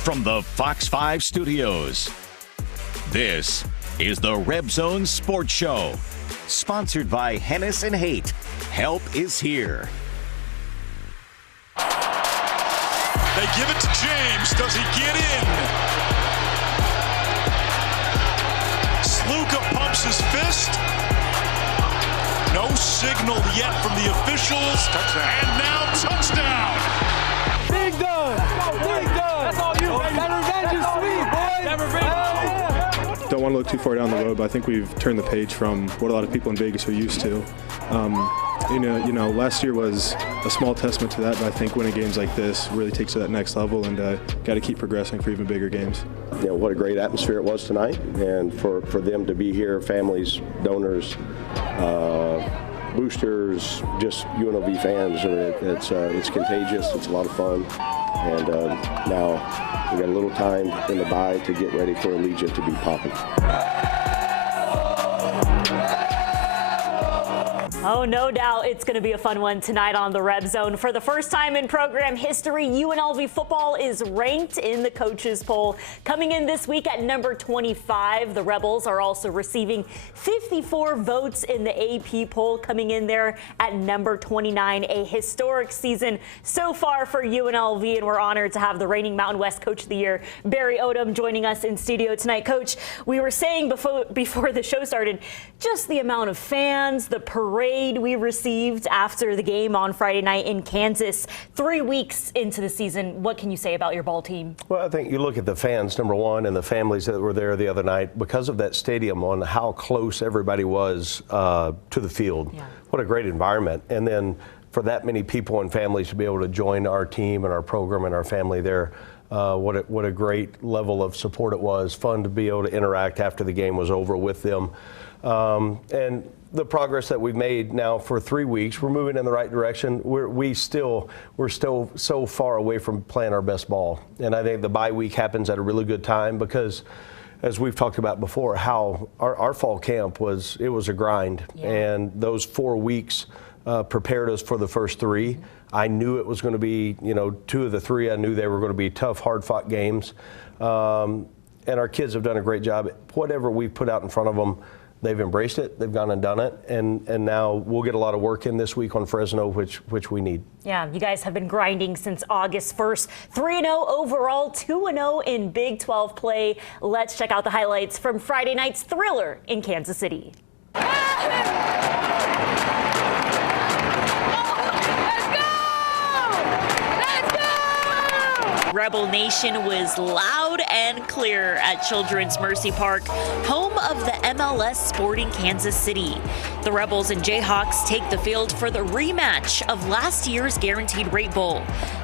from the Fox 5 studios. This is the RebZone Sports Show, sponsored by Hasz and Haight. Help is here. They give it to James. Does he get in? Sluka pumps his fist. No signal yet from the officials. Touchdown. And now touchdown. Big done. Big done. That's all you, baby. That revenge is sweet, boys. That revenge is sweet. Don't want to look too far down the road, but I think we've turned the page from what a lot of people in Vegas are used to. Last year was a small testament to that, but I think winning games like this really takes it to that next level, and got to keep progressing for even bigger games. What a great atmosphere it was tonight, and for them to be here, families, donors, boosters, just UNLV fans, it's contagious. It's a lot of fun, and now we got a little time in the bye to get ready for Allegiant to be popping. Oh, no doubt it's going to be a fun one tonight on the RebZone. For the first time in program history, UNLV football is ranked in the coaches poll. Coming in this week at number 25, the Rebels are also receiving 54 votes in the AP poll, coming in there at number 29. A historic season so far for UNLV, and we're honored to have the reigning Mountain West Coach of the Year, Barry Odom, joining us in studio tonight. Coach, we were saying before the show started, just the amount of fans, the parade we received after the game on Friday night in Kansas. 3 weeks into the season, what can you say about your ball team? Well, I think you look at the fans, number one, and the families that were there the other night because of that stadium, on how close everybody was to the field. Yeah. What a great environment. And then for that many people and families to be able to join our team and our program and our family there, what a great level of support it was. Fun to be able to interact after the game was over with them. And the progress that we've made now for 3 weeks, we're moving in the right direction. We're still so far away from playing our best ball. And I think the bye week happens at a really good time because, as we've talked about before, how our fall camp was a grind. Yeah. And those 4 weeks prepared us for the first 3. I knew it was going to be, 2 of the 3, I knew they were going to be tough, hard-fought games. And our kids have done a great job. Whatever we put out in front of them, they've embraced it, they've gone and done it, and now we'll get a lot of work in this week on Fresno, which we need. Yeah, you guys have been grinding since August 1st. 3-0 overall, 2-0 in Big 12 play. Let's check out the highlights from Friday night's thriller in Kansas City. Rebel Nation was loud and clear at Children's Mercy Park, home of the MLS Sporting Kansas City. The Rebels and Jayhawks take the field for the rematch of last year's Guaranteed Rate Bowl.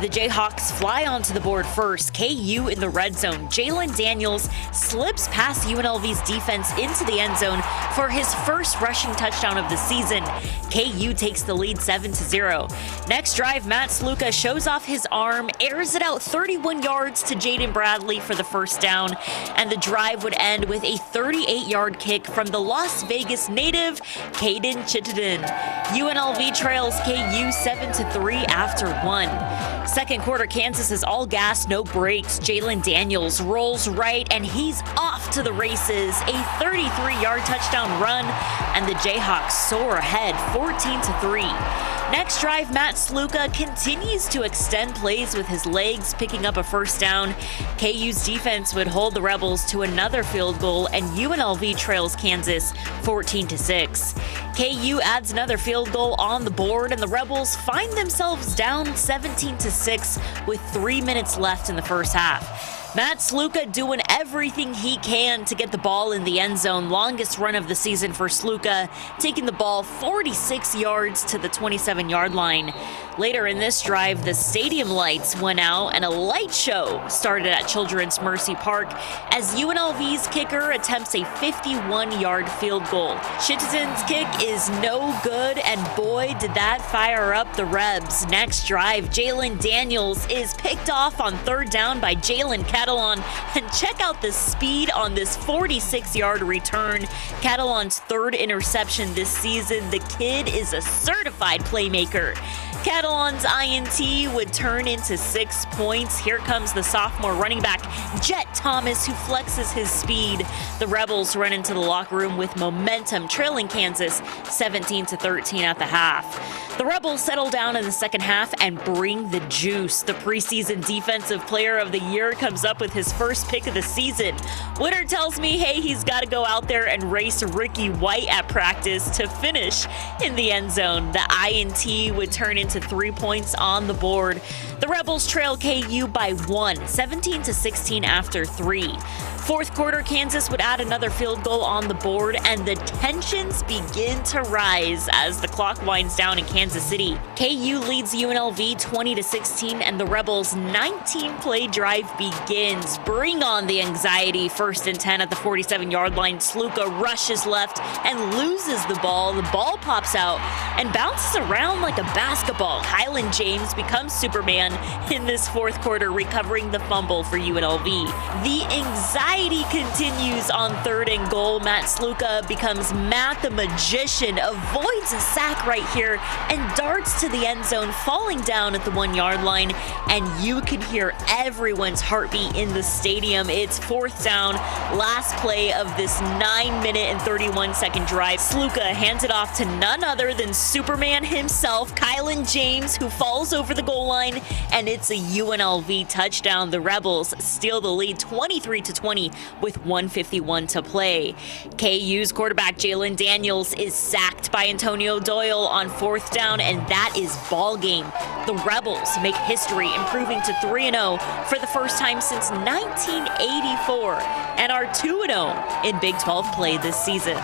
The Jayhawks fly onto the board first. KU in the red zone. Jalen Daniels slips past UNLV's defense into the end zone for his first rushing touchdown of the season. KU takes the lead 7-0. Next drive, Matt Sluka shows off his arm, airs it out 31 yards to Jaden Bradley for the first down, and the drive would end with a 38-yard kick from the Las Vegas native, Caden Chittenden. UNLV trails KU 7-3 after 1. Second quarter, Kansas is all gas, no brakes. Jalen Daniels rolls right, and he's off to the races. A 33-yard touchdown run, and the Jayhawks soar ahead 14-3. Next drive, Matt Sluka continues to extend plays with his legs, picking up a first down. KU's defense would hold the Rebels to another field goal, and UNLV trails Kansas 14-6. KU adds another field goal on the board, and the Rebels find themselves down 17-6 with 3 minutes left in the first half. Matt Sluka doing everything he can to get the ball in the end zone. Longest run of the season for Sluka, taking the ball 46 yards to the 27-yard line. Later in this drive, the stadium lights went out and a light show started at Children's Mercy Park as UNLV's kicker attempts a 51-yard field goal. Chittenden's kick is no good, and boy, did that fire up the Rebs. Next drive, Jalen Daniels is picked off on third down by Jalen Catalon, and check out the speed on this 46-yard return. Catalon's third interception this season. The kid is a certified playmaker. Catalan's INT would turn into 6 points. Here comes the sophomore running back, Jet Thomas, who flexes his speed. The Rebels run into the locker room with momentum, trailing Kansas 17-13 at the half. The Rebels settle down in the second half and bring the juice. The preseason Defensive Player of the Year comes up with his first pick of the season. Winner tells me, hey, he's got to go out there and race Ricky White at practice to finish in the end zone. The INT would turn into 3 points on the board. The Rebels trail KU by 1, 17-16 after 3. Fourth quarter, Kansas would add another field goal on the board, and the tensions begin to rise as the clock winds down in Kansas City. KU leads UNLV 20-16, and the Rebels' 19-play drive begins. Bring on the anxiety. 1st and 10 at the 47-yard line. Sluka rushes left and loses the ball. The ball pops out and bounces around like a basketball. Kylan James becomes Superman in this fourth quarter, recovering the fumble for UNLV. The anxiety continues on 3rd and goal. Matt Sluka becomes Matt the Magician, avoids a sack right here, and darts to the end zone, falling down at the 1-yard line, and you can hear everyone's heartbeat in the stadium. It's 4th down, last play of this 9-minute and 31-second drive. Sluka hands it off to none other than Superman himself, Kylan James, who falls over the goal line, and it's a UNLV touchdown. The Rebels steal the lead 23-20 with 1:51 to play. KU's quarterback Jalen Daniels is sacked by Antonio Doyle on 4th down, and that is ball game. The Rebels make history, improving to 3-0 for the first time since 1984, and are 2-0 in Big 12 play this season.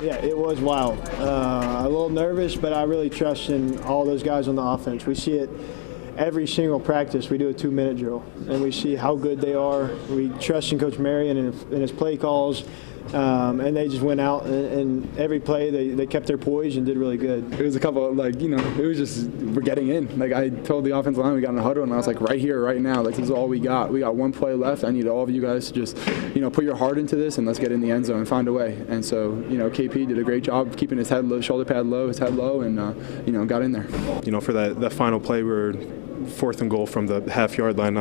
Yeah, it was wild. A little nervous, but I really trust in all those guys on the offense. We see it every single practice. We do a 2-minute drill, and we see how good they are. We trust in Coach Marion and his play calls, and they just went out and every play they kept their poise and did really good. It was a couple of, it was just, we're getting in. Like, I told the offensive line, we got in a huddle, and I was like, right here, right now, this is all we got. We got 1 play left. I need all of you guys to just, put your heart into this and let's get in the end zone and find a way. And so, KP did a great job keeping his head low, shoulder pad low, his head low, and, got in there. For that final play, we were 4th and goal from the half-yard line.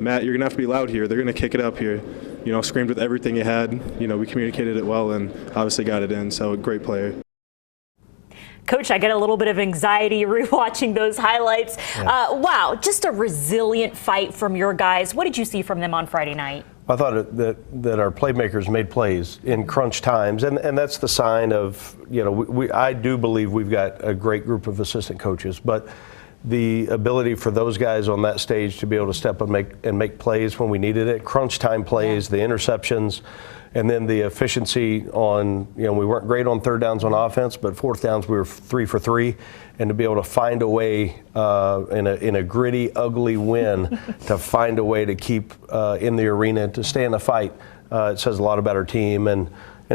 Matt, you're going to have to be loud here. They're going to kick it up here. Screamed with everything you had. We communicated it well and obviously got it in. So, a great player. Coach, I get a little bit of anxiety rewatching those highlights. Yeah. Wow, just a resilient fight from your guys. What did you see from them on Friday night? I thought that our playmakers made plays in crunch times, and that's the sign of, I do believe we've got a great group of assistant coaches, but the ability for those guys on that stage to be able to step and make plays when we needed it, crunch time plays, the interceptions, and then the efficiency on, we weren't great on 3rd downs on offense, but 4th downs we were 3 for 3, and to be able to find a way in a gritty, ugly win to find a way to keep in the arena, to stay in the fight, it says a lot about our team. And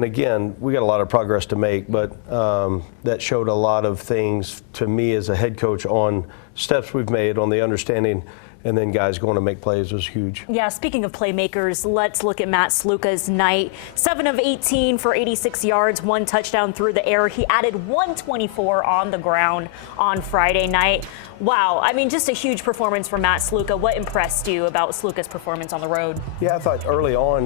again, we got a lot of progress to make, but that showed a lot of things to me as a head coach on steps we've made, on the understanding, and then guys going to make plays was huge. Yeah, speaking of playmakers, let's look at Matt Sluka's night. 7 of 18 for 86 yards, 1 touchdown through the air. He added 124 on the ground on Friday night. Wow, I mean, just a huge performance from Matt Sluka. What impressed you about Sluka's performance on the road? Yeah, I thought early on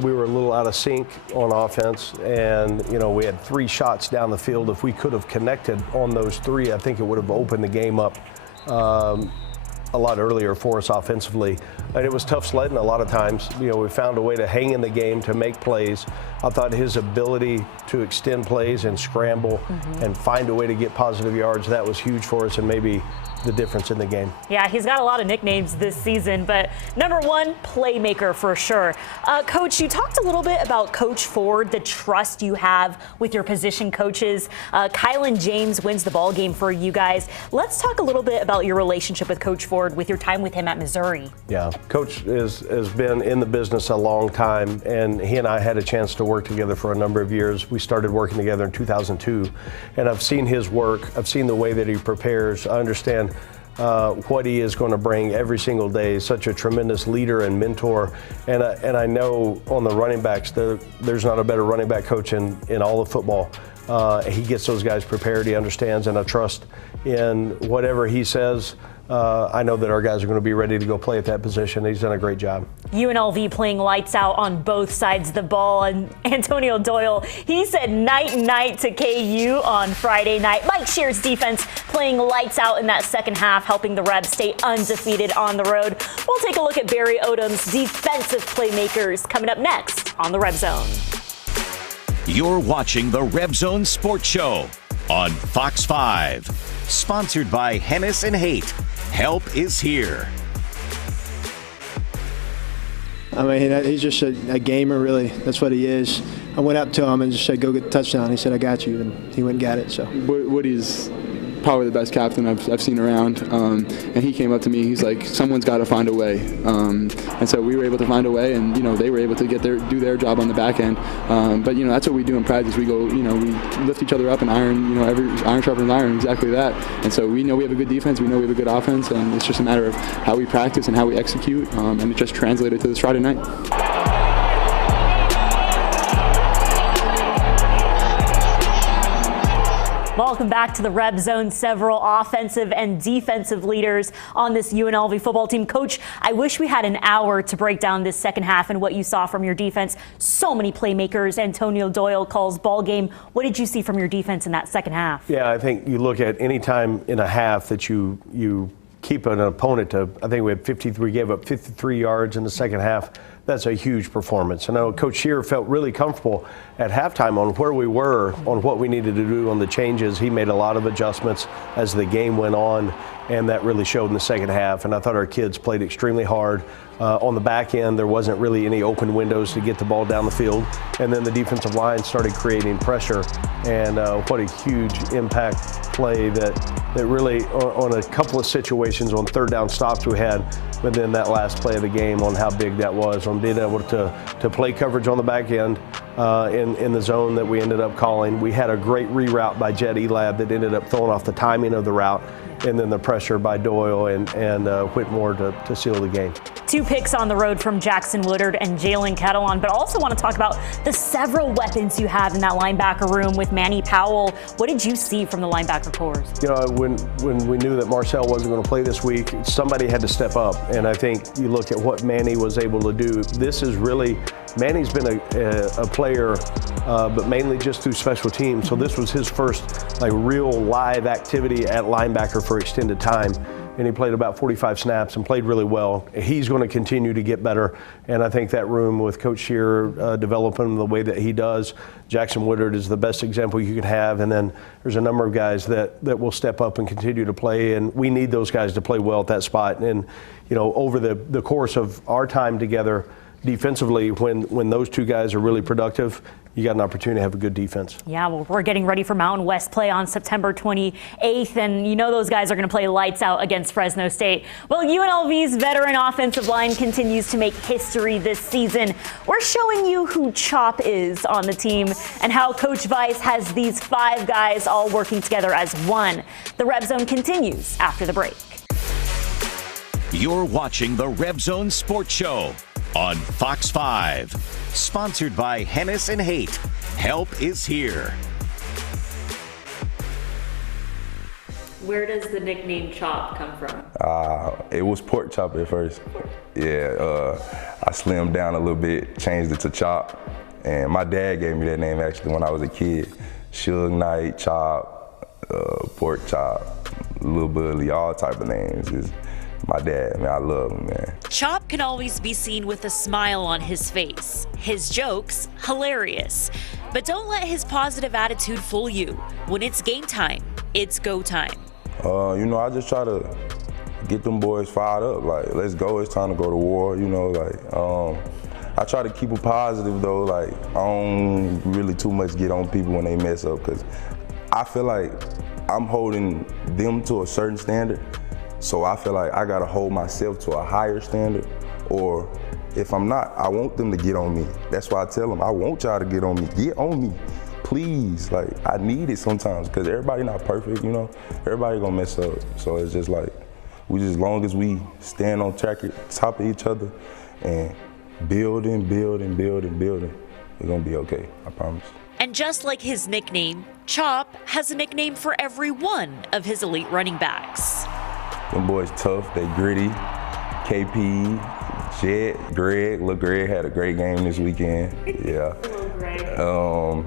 we were a little out of sync on offense, and we had 3 shots down the field. If we could have connected on those 3, I think it would have opened the game up a lot earlier for us offensively. And it was tough sledding a lot of times. We found a way to hang in the game, to make plays. I thought his ability to extend plays and scramble and find a way to get positive yards, that was huge for us and maybe the difference in the game. Yeah, he's got a lot of nicknames this season, but number 1, playmaker for sure. Coach, you talked a little bit about Coach Ford, the trust you have with your position coaches. Kylan James wins the ball game for you guys. Let's talk a little bit about your relationship with Coach Ford, with your time with him at Missouri. Yeah, Coach has been in the business a long time, and he and I had a chance to work together for a number of years. We started working together in 2002, and I've seen his work. I've seen the way that he prepares. I understand what he is going to bring every single day. Such a tremendous leader and mentor. And I know on the running backs, there's not a better running back coach in all of football. He gets those guys prepared. He understands, and I trust in whatever he says. I know that our guys are going to be ready to go play at that position. He's done a great job. UNLV playing lights out on both sides of the ball, and Antonio Doyle, he said night to KU on Friday night. Mike Shear's defense playing lights out in that second half, helping the Rebs stay undefeated on the road. We'll take a look at Barry Odom's defensive playmakers coming up next on the RebZone. You're watching the RebZone Sports Show on Fox 5, sponsored by Hasz and Haight. Help is here. I mean, he's just a gamer, really. That's what he is. I went up to him and just said, "Go get the touchdown." He said, "I got you," and he went and got it. So Woody's probably the best captain I've seen around, and he came up to me. He's like, "Someone's got to find a way," and so we were able to find a way, and they were able to do their job on the back end. But that's what we do in practice. We go, we lift each other up and iron. Every iron sharpens iron, exactly that. And so we know we have a good defense. We know we have a good offense, and it's just a matter of how we practice and how we execute, and it just translated to this Friday night. Welcome back to the RebZone. Several offensive and defensive leaders on this UNLV football team. Coach, I wish we had an hour to break down this second half and what you saw from your defense. So many playmakers. Antonio Doyle calls ball game. What did you see from your defense in that second half? Yeah, I think you look at any time in a half that you keep an opponent to, I think we gave up 53 yards in the second half. That's a huge performance. I know Coach Shear felt really comfortable at halftime on where we were, on what we needed to do on the changes. He made a lot of adjustments as the game went on, and that really showed in the second half. And I thought our kids played extremely hard. On the back end, there wasn't really any open windows to get the ball down the field. And then the defensive line started creating pressure. And what a huge impact play that really, on a couple of situations on third down stops we had, but then that last play of the game on how big that was, on being able to play coverage on the back end in the zone that we ended up calling. We had a great reroute by Jet Elab that ended up throwing off the timing of the route, and then the pressure by Doyle and Whitmore to seal the game. 2 picks on the road from Jackson Woodard and Jalen Catalon, but also want to talk about the several weapons you have in that linebacker room with Manny Powell. What did you see from the linebacker corps? When we knew that Marcel wasn't going to play this week, somebody had to step up, and I think you look at what Manny was able to do. This is really, Manny's been a player, but mainly just through special teams, so this was his first real live activity at linebacker for extended time. And he played about 45 snaps and played really well. He's going to continue to get better, and I think that room with Coach Shear developing him the way that he does. Jackson Woodard is the best example you could have, and then there's a number of guys that will step up and continue to play, and we need those guys to play well at that spot. And over the course of our time together defensively, when those two guys are really productive, you got an opportunity to have a good defense. Yeah, well, we're getting ready for Mountain West play on September 28th, and those guys are going to play lights out against Fresno State. Well, UNLV's veteran offensive line continues to make history this season. We're showing you who Chop is on the team and how Coach Vice has these 5 guys all working together as one. The RebZone continues after the break. You're watching the RebZone Sports Show on Fox 5, sponsored by Hasz and Haight. Help is here. Where does the nickname Chop come from? It was Pork Chop at first. Yeah, I slimmed down a little bit, changed it to Chop, and my dad gave me that name actually when I was a kid. Suge Knight, Chop, Pork Chop, Lil Bully, all type of names. My dad, man, I love him, man. Chop can always be seen with a smile on his face. His jokes, hilarious. But don't let his positive attitude fool you. When it's game time, it's go time. I just try to get them boys fired up. Like, let's go, it's time to go to war, I try to keep it positive, though. I don't really too much get on people when they mess up, because I feel like I'm holding them to a certain standard. So I feel like I gotta hold myself to a higher standard, or if I'm not, I want them to get on me. That's why I tell them, I want y'all to get on me. Get on me, please. I need it sometimes, because everybody not perfect, Everybody gonna mess up. So it's just we just, as long as we stand on top of each other and building, we're gonna be okay, I promise. And just like his nickname, Chop has a nickname for every one of his elite running backs. Them boys tough, they gritty. KP, Jet, Greg. Lil Greg had a great game this weekend. Yeah.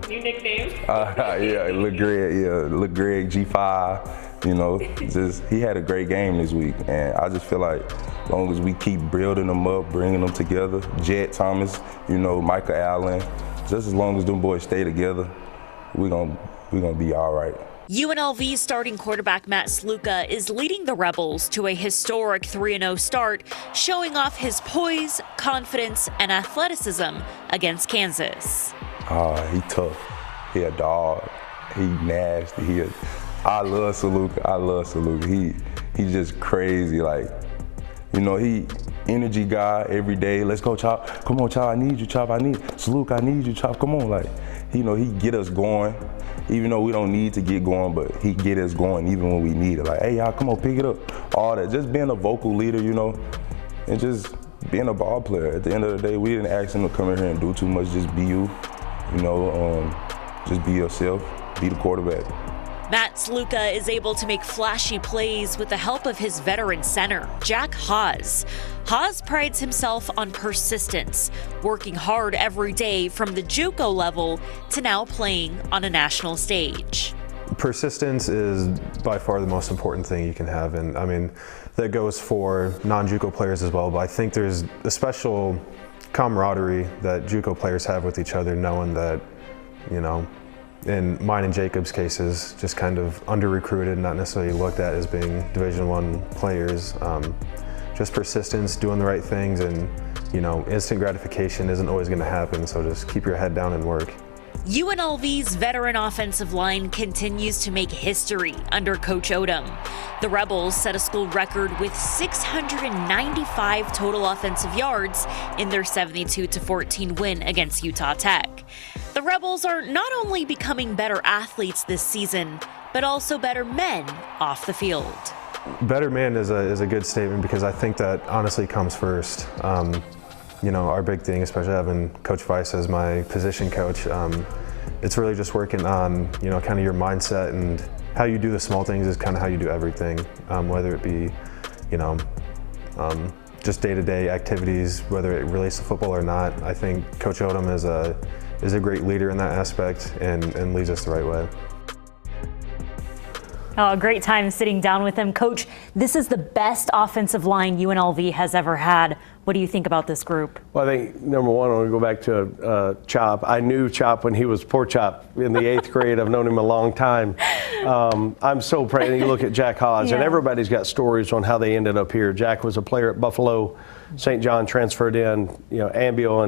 New nickname. Yeah, Lil Greg, G5. You know, just he had a great game this week, and I just feel like as long as we keep building them up, bringing them together, Jet Thomas, you know, Micah Allen, just as long as them boys stay together, we're gonna be all right. UNLV starting quarterback Matt Sluka is leading the Rebels to a historic 3-0 start, showing off his poise, confidence, and athleticism against Kansas. He tough. He a dog. He nasty. I love Sluka. He's just crazy. Like, you know, he energy guy every day. Let's go, Chop. Come on, Chop. I need you, Chop. Sluka, I need you, Chop. Come on. Like, you know, he get us going. Even though we don't need to get going, but he get us going even when we need it. Like, hey, y'all, come on, pick it up. All that. Just being a vocal leader, you know, and just being a ball player. At the end of the day, we didn't ask him to come in here and do too much. Just be you know, just be yourself, be the quarterback. Matt Sluka is able to make flashy plays with the help of his veteran center, Jack Hasz. Hasz prides himself on persistence, working hard every day from the JUCO level to now playing on a national stage. Persistence is by far the most important thing you can have, and I mean, that goes for non-JUCO players as well, but I think there's a special camaraderie that JUCO players have with each other, knowing that, you know, in mine and Jacob's cases, just kind of under-recruited, not necessarily looked at as being Division I players. Just persistence, doing the right things, and, you know, instant gratification isn't always going to happen, so just keep your head down and work. UNLV's veteran offensive line continues to make history under Coach Odom. The Rebels set a school record with 695 total offensive yards in their 72-14 win against Utah Tech. The Rebels are not only becoming better athletes this season, but also better men off the field. Better man is a good statement, because I think that honestly comes first. You know, our big thing, especially having Coach Weiss as my position coach, it's really just working on, you know, kind of your mindset, and how you do the small things is kind of how you do everything, whether it be, you know, just day-to-day activities, whether it relates to football or not. I think Coach Odom is a great leader in that aspect, and leads us the right way. Oh, a great time sitting down with him. Coach, this is the best offensive line UNLV has ever had. What do you think about this group? Well, I think, number one, I want to go back to Chop. I knew Chop when he was poor Chop in the 8th grade. I've known him a long time. I'm so proud. And you look at Jack Hasz, and everybody's got stories on how they ended up here. Jack was a player at Buffalo. St. John transferred in, you know, Ambio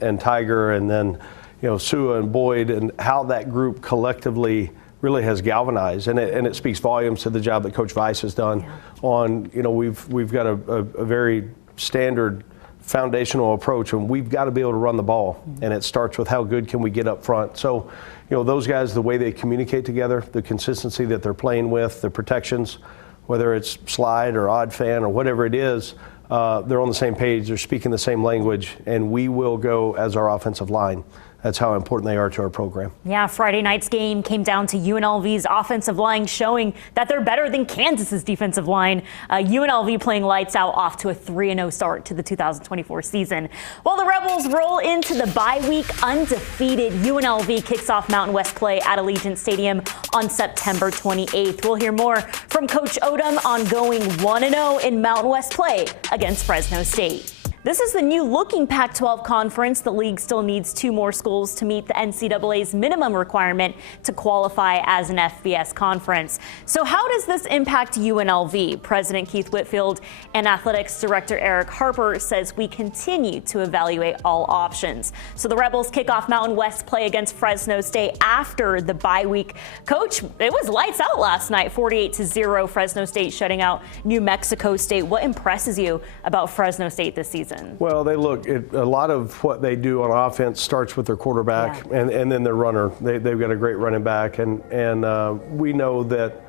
and Tiger, and then, you know, Sua and Boyd, and how that group collectively really has galvanized, and it speaks volumes to the job that Coach Weiss has done. On, you know, we've got a very standard foundational approach, and we've got to be able to run the ball, and it starts with how good can we get up front. So, you know, those guys, the way they communicate together, the consistency that they're playing with, the protections, whether it's slide or odd fan or whatever it is, they're on the same page, they're speaking the same language, and we will go as our offensive line. That's how important they are to our program. Yeah, Friday night's game came down to UNLV's offensive line showing that they're better than Kansas's defensive line. UNLV playing lights out, off to a 3-0 start to the 2024 season. While the Rebels roll into the bye week undefeated, UNLV kicks off Mountain West play at Allegiant Stadium on September 28th. We'll hear more from Coach Odom on going 1-0 in Mountain West play against Fresno State. This is the new looking Pac-12 conference. The league still needs 2 more schools to meet the NCAA's minimum requirement to qualify as an FBS conference. So how does this impact UNLV? President Keith Whitfield and Athletics Director Eric Harper says we continue to evaluate all options. So the Rebels kick off Mountain West play against Fresno State after the bye week. Coach, it was lights out last night, 48-0, Fresno State shutting out New Mexico State. What impresses you about Fresno State this season? Well, they look at a lot of what they do on offense starts with their quarterback and then their runner. They've got a great running back, and we know that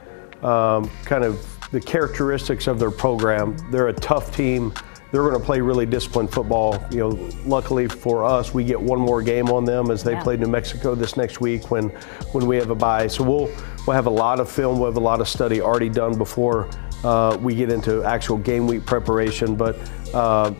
kind of the characteristics of their program. They're a tough team. They're going to play really disciplined football. You know, luckily for us, we get one more game on them as they play New Mexico this next week when we have a bye. So we'll have a lot of film, we'll have a lot of study already done before we get into actual game week preparation. But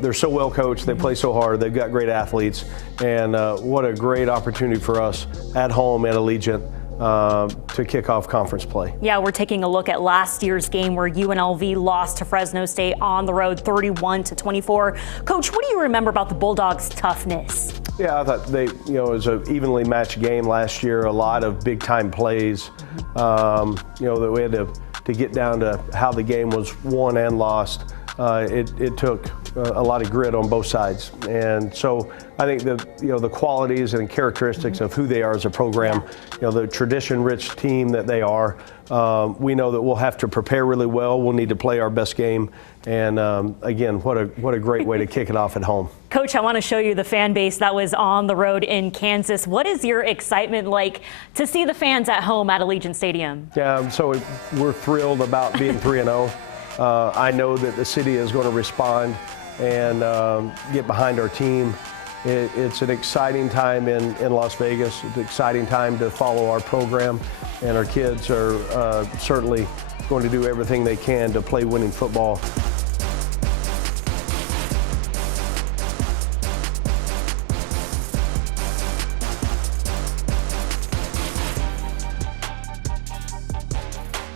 they're so well coached, they play so hard, they've got great athletes, and what a great opportunity for us at home at Allegiant to kick off conference play. Yeah, we're taking a look at last year's game where UNLV lost to Fresno State on the road 31-24. Coach, what do you remember about the Bulldogs' toughness? Yeah, I thought it was an evenly matched game last year, a lot of big time plays, that we had to get down to how the game was won and lost. It took a lot of grit on both sides, and so I think the qualities and characteristics of who they are as a program, the tradition-rich team that they are, we know that we'll have to prepare really well. We'll need to play our best game, and again, what a great way to kick it off at home. Coach, I want to show you the fan base that was on the road in Kansas. What is your excitement like to see the fans at home at Allegiant Stadium? Yeah, so we're thrilled about being 3-0. I know that the city is going to respond and get behind our team. It's an exciting time in Las Vegas. It's an exciting time to follow our program, and our kids are certainly going to do everything they can to play winning football.